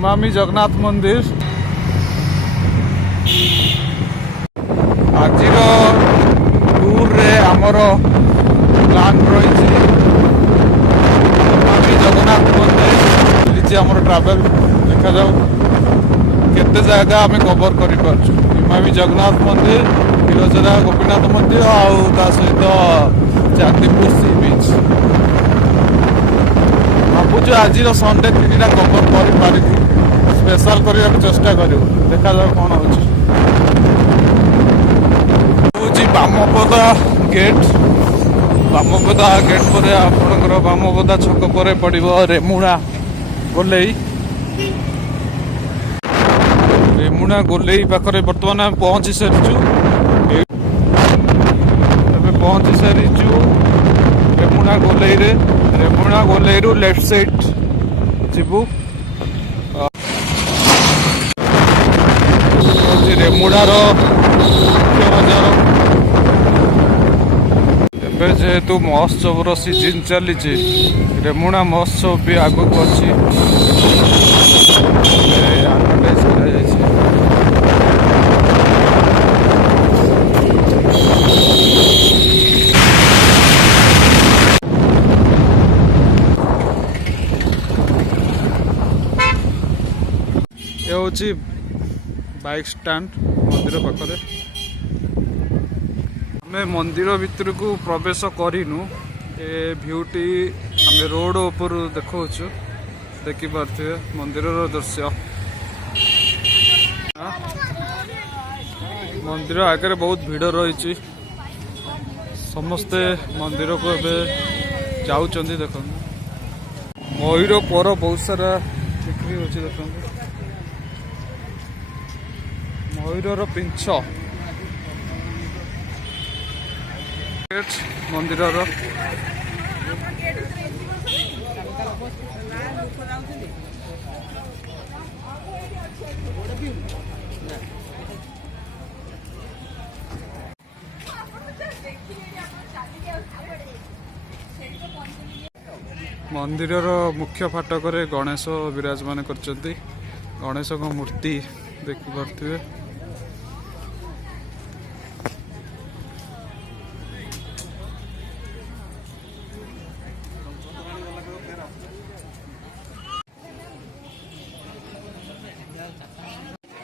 इमामी जगन्नाथ मंदिर आज टूर रे आमर प्लान रही इमामी जगन्नाथ मंदिर चली आमर ट्रावेल देखा जाऊ केते जगह आम कवर कर इमामी जगन्नाथ मंदिर क्षीरचोरा गोपीनाथ मंदिर आ सहित चांदीपुर सी बीच भावुँ आज संडे 3टा कवर कर स्पेशल करने चेष्टा करूँ देखा जाऊ कौन हो बामपदा गेट पर आपणकर बामपदा छक पर पड़ो रेमुणा गोलेई रेमुणा गोलेई पाखे बर्तमान आम पहुँची सारीचु पहुँची सारीचु रेमुणा गोलेई रे रेमुणा गोलेई रु लेफ्ट साइड जीवु रेमुणार मुख्य बजार एवं जेहेतु महोत्सव सीजन चली रेमुणा महोत्सव भी आगक अच्छी ये बाइक स्टैंड मंदिर पाखरे आम मंदिर भितर को प्रवेश करूँ ए भ्यूटी आम रोड ऊपर देखु देखिपे मंदिर दृश्य मंदिर आगे बहुत भीड़ रही समस्ते मंदिर को एवं जाऊँ देख मयूर पर बहुत सारा बिक्री हो देख मयूर पिंछ मंदिर मंदिर मुख्य फाटक गणेश विराजमान करछंती गणेश को मूर्ति देखि पारथिबे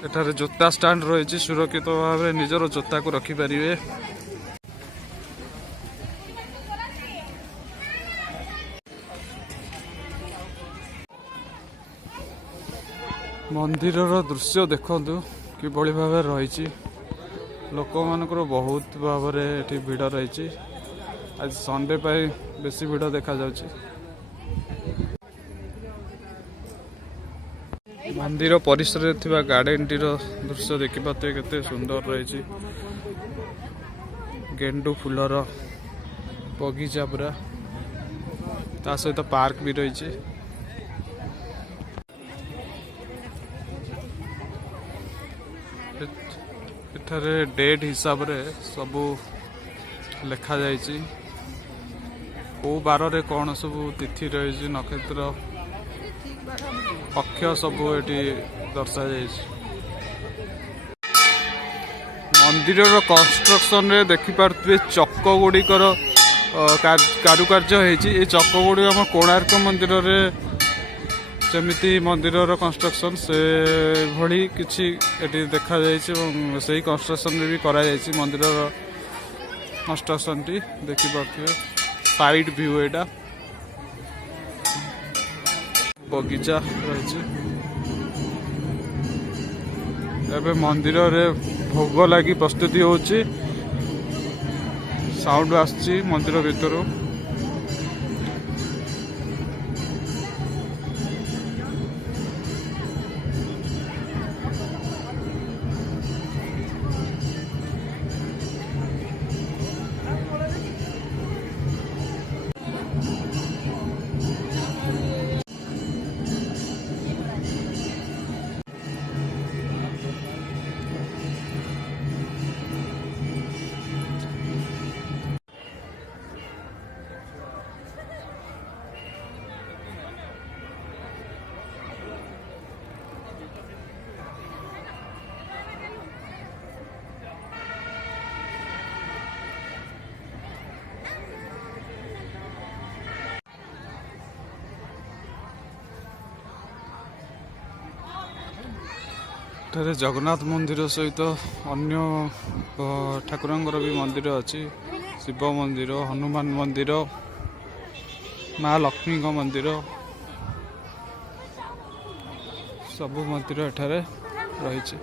एठारे जोता स्टैंड रही सुरक्षित भाव में निजर जोता को रखिपारे मंदिर दृश्य देखु कि भाव रही लोक मानकर बहुत भाव में भीड़ रही आज संडे बेसी भीड़ देखा जाउछि मंदिर परिसर थिबा गार्डन टीर दृश्य देखिपाते केते सुंदर रही गेंडू फूलर बगीचा पूरा ता सहित पार्क भी रही एठारे डेट हिसाब रे सबू लिखा जाइछि को बार रे कौन सब तिथि रही नक्षत्र पक्ष सबू ये दर्शा मंदिर कंस्ट्रक्शन रे देखिपे चक गुड़िकर कारुकार्य होती चक गुड़ी आम कोणार्क मंदिर रे जमीती मंदिर कंस्ट्रक्शन से भली किसी देखा से कंस्ट्रक्शन भी करा मंदिर कंस्ट्रक्शन टी देखिपे साइड व्यू एटा बगीचा रही एवं मंदिर रे भोग लगी प्रस्तुति होची साउंड आसची मंदिर भीतर ଏଠାରେ ଜଗନ୍ନାଥ ମନ୍ଦିର ସହିତ ଅନ୍ୟ ଠାକୁରଙ୍କର ବି ମନ୍ଦିର ଅଛି। ଶିବ ମନ୍ଦିର, ହନୁମାନ ମନ୍ଦିର, ମା ଲକ୍ଷ୍ମୀଙ୍କ ମନ୍ଦିର, ସବୁ ମନ୍ଦିର ଏଠାରେ ରହିଛି।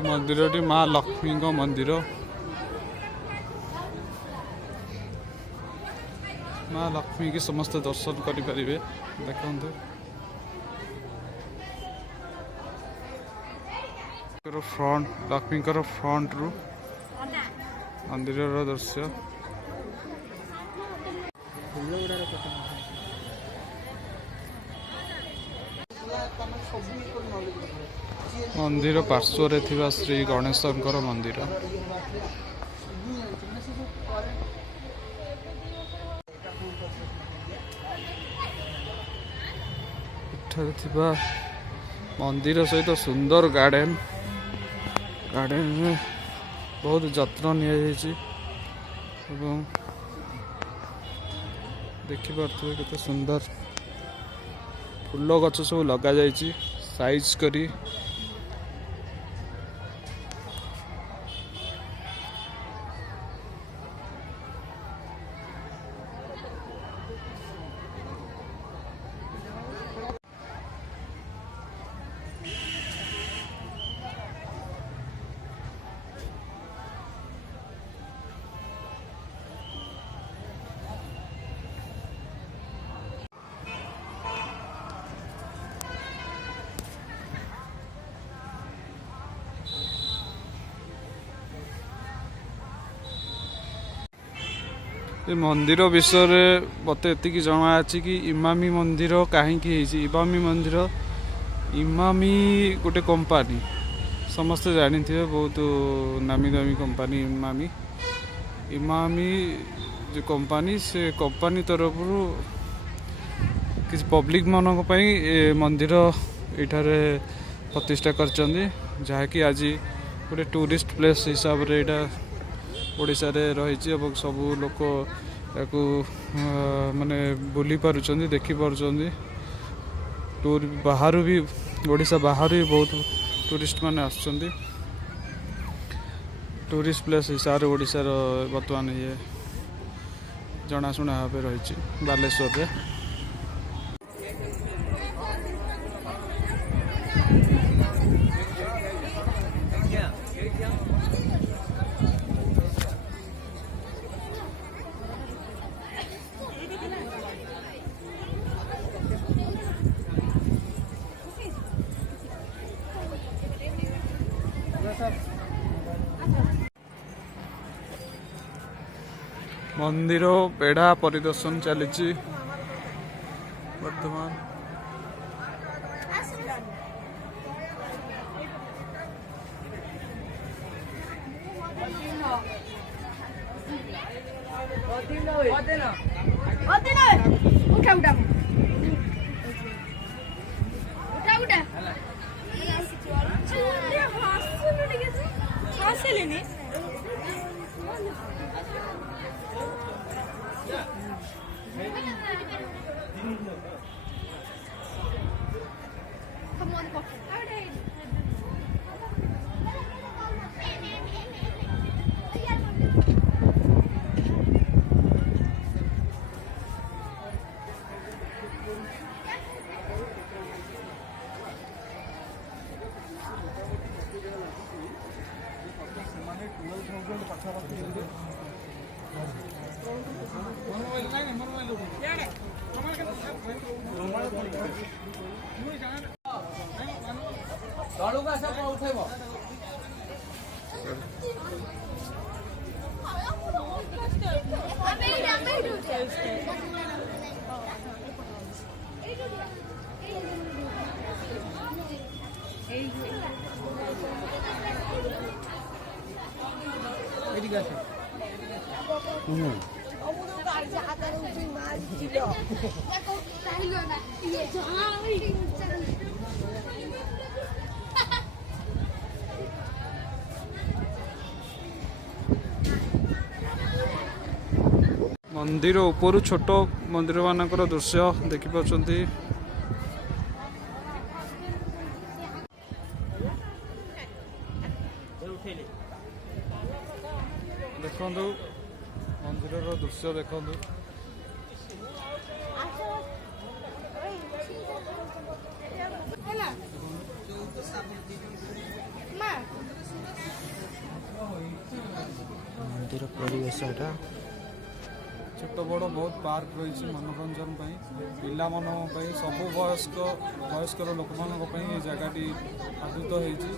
मंदिरटी माँ लक्ष्मी मंदिर। माँ लक्ष्मी की समस्त दर्शन करें। देखो फ्रंट लक्ष्मी फ्रंट रु मंदिर दृश्य। मंदिर पार्श्व श्री गणेशंकर मंदिर। मंदिर सहित सुंदर गार्डन में बहुत जत्न देखिपे केते सुंदर फूल गछ सब लगा जाइए साइज करी। मंदिर विषय मत एति जना अच्छी कि इमामी मंदिर कहीं इमामी मंदिर इमामी गोटे कंपनी समस्ते जानी थे बहुत नामी दामी कंपनी इमामी जो कंपनी से कंपनी तरफ किसी पब्लिक मानक मंदिर इठारे प्रतिष्ठा कर जहाँकि आज गोटे टूरिस्ट प्लेस हिसाब से यहाँ ओडिशा रे रही सबू लोक माने बुली पारुचंदी देखी पारुचंदी। टूर बाहर भी ओडिशा बाहर भी बहुत टूरिस्ट माने आसुचंदी। टूरिस्ट प्लेस हिसाब से ओडिशा रो वर्तमान ये जनाशुना भाव रही बालेश्वर रे। मंदिर बेढ़ा परिदर्शन चली वर्तमान। मंदिर ऊपर छोट मंदिर मानकर दृश्य देखिपार। देखु मंदिर दृश्य देखु मंदिर परिवेश छोट बड़ बहुत पार्क रही मनोरंजन पिला मन सब वयस्कर लोक मान जगह आदृत होती।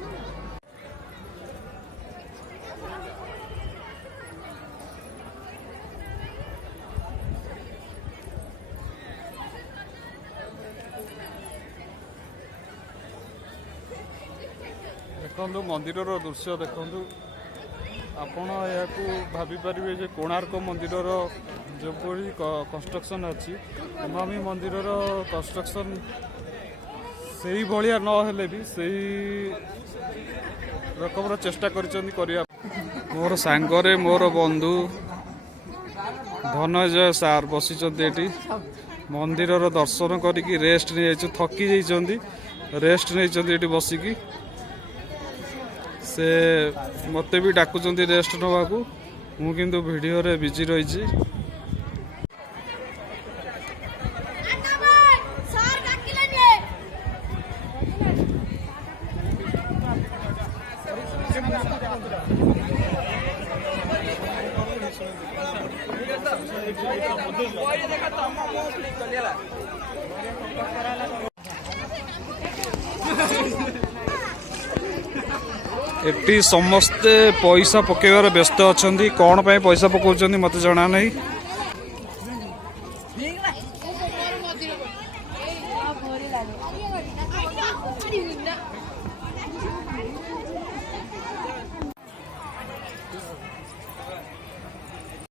देखु मंदिर दृश्य देखु आपण या भाभी पारे जे कोणार्क मंदिर जोपरी कंस्ट्रक्शन अच्छी इमामी मंदिर कंस्ट्रक्शन से ही भाया नहेले भी सही रकम चेष्टा कर मोर सांगरे मोर बंधु धनंजय सार बसी मंदिर दर्शन करी रेस्ट नहीं थकी जाइए रेस्ट नहीं बसिकी से मते भी डाकुचंती रेस्ट नवाकू मु किंतु वीडियो रे बिजी रही। एटी समस्ते पैसा पकेबार व्यस्त अच्छा कौन पे पैसा पकाउछन्ती मते जना नहीं।